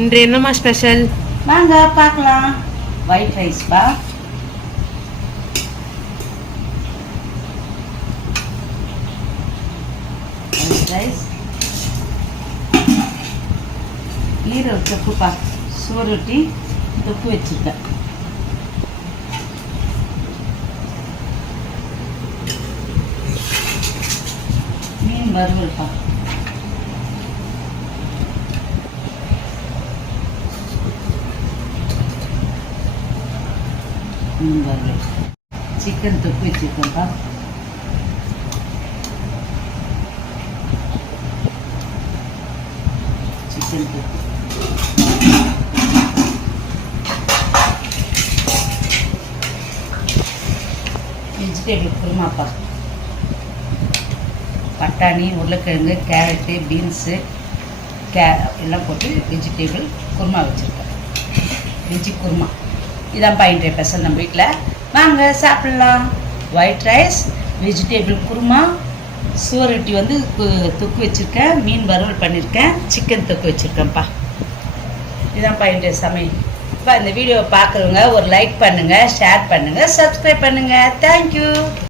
இன்று என்னம்மா ஸ்பெஷல்? வாங்க பார்க்கலாம். ஒயிட் ரைஸ் பா. ஒயிட் ரைஸ் ஈரல் தொக்குப்பா. சோறுட்டி தொக்கு வச்சுருக்கேன். மீன் வறுவல்ப்பா. மீன் வறுவல். சிக்கன் தொக்கு வச்சுருக்கேன்ப்பா. சிக்கன் தொக்கு. வெஜிடபிள் குருமாப்பா. பட்டாணி, உருளைக்கிழங்கு, கேரட்டு, பீன்ஸு எல்லாம் போட்டு வெஜிடபிள் குருமா வச்சுருக்கேன். வெஜ்ஜி குருமா இதான் இன்றைய ஸ்பெஷல் நம்ம வீட்டில். வாங்க சாப்பிட்லாம். ஒயிட் ரைஸ், வெஜிடபிள் குருமா, சோறுட்டி வந்து தொக்கு வச்சுருக்கேன், மீன் வறுவல் பண்ணியிருக்கேன், சிக்கன் தொக்கு வச்சுருக்கேன்ப்பா. இதான் இன்றைய சமையல். இப்போ இந்த வீடியோவை பார்க்குறவங்க ஒரு லைக் பண்ணுங்கள், ஷேர் பண்ணுங்கள், சப்ஸ்கிரைப் பண்ணுங்கள். தேங்க்யூ.